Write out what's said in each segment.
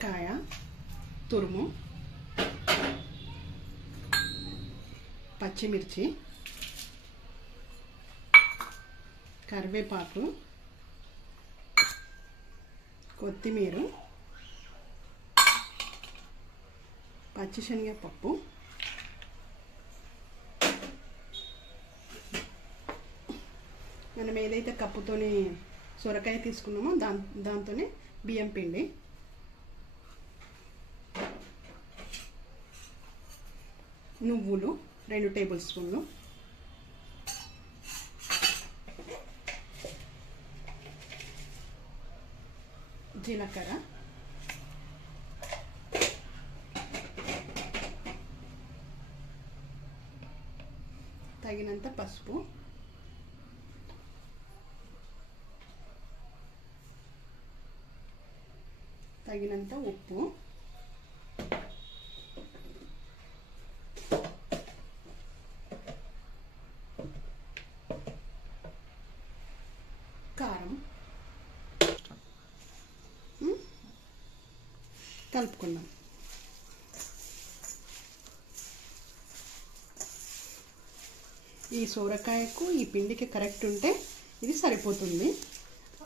సొరకాయ తురుము, పచ్చిమిర్చి, కరివేపాకు, కొత్తిమీర, పచ్చిశనగపప్పు, మనం ఏదైతే కప్పుతోని సొరకాయ తీసుకున్నామో దాంతోనే బియ్యం పిండి, నువ్వులు 2 టేబుల్ స్పూన్లు, జీలకర్ర, తగినంత పసుపు, తగినంత ఉప్పు, కారం కలుపుకుందాం. ఈ సొరకాయకు ఈ పిండికి కరెక్ట్ ఉంటే ఇది సరిపోతుంది.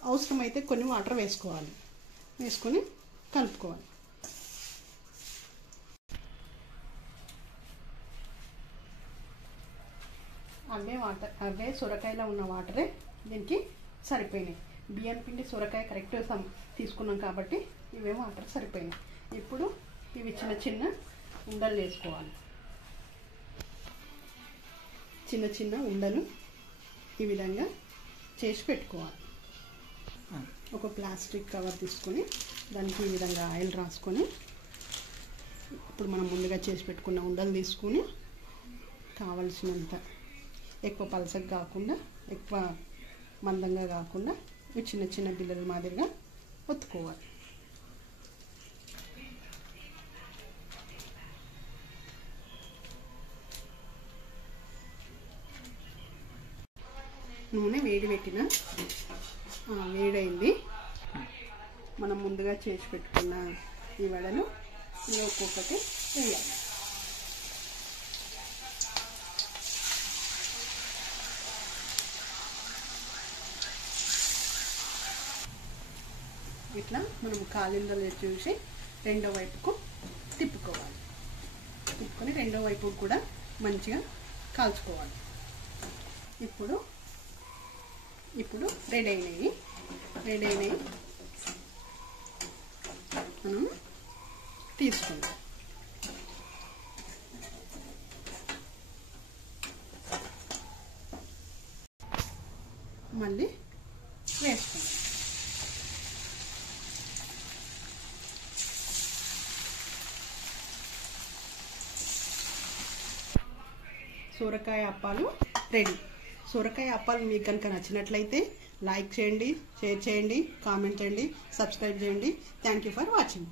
అవసరమైతే కొన్ని వాటర్ వేసుకోవాలి. వేసుకొని కలుపుకోవాలి. అవే సొరకాయలో ఉన్న వాటరే దీనికి సరిపోయినాయి. బియ్యం పిండి సొరకాయ కరెక్ట్ తీసుకున్నాం కాబట్టి ఇవే వాటర్ సరిపోయినాయి. ఇప్పుడు ఇవి చిన్న చిన్న ఉండలు వేసుకోవాలి. చిన్న చిన్న ఉండలు ఈ విధంగా చేసి పెట్టుకోవాలి. ఒక ప్లాస్టిక్ కవర్ తీసుకొని దానికి ఈ విధంగా ఆయిల్ రాసుకొని ఇప్పుడు మనం ముందుగా చేసి పెట్టుకున్న ఉండలు తీసుకొని కావలసినంత ఎక్కువ పలసగా కాకుండా ఎక్కువ మందంగా కాకుండా ఇవి చిన్న చిన్న బిళ్ళల మాదిరిగా ఒత్తుకోవాలి. నూనె వేడైంది. మనం ముందుగా చేసి పెట్టుకున్న ఈ వడలు ఒక్కొక్కటి వేయాలి. ఇట్లా మనం కాలిందలు చూసి రెండో వైపుకు తిప్పుకోవాలి. తిప్పుకొని రెండో వైపు కూడా మంచిగా కాల్చుకోవాలి. ఇప్పుడు రెడీ అయినాయి. మనం తీసుకుందాం. మళ్ళీ వేసుకుందాం. సొరకాయ అప్పాలు రెడీ. సొరకాయ అప్పాలు మీకు కనుక నచ్చినట్లయితే లైక్ చేయండి, షేర్ చేయండి, కామెంట్ చేయండి, సబ్స్క్రైబ్ చేయండి. Thank you for watching.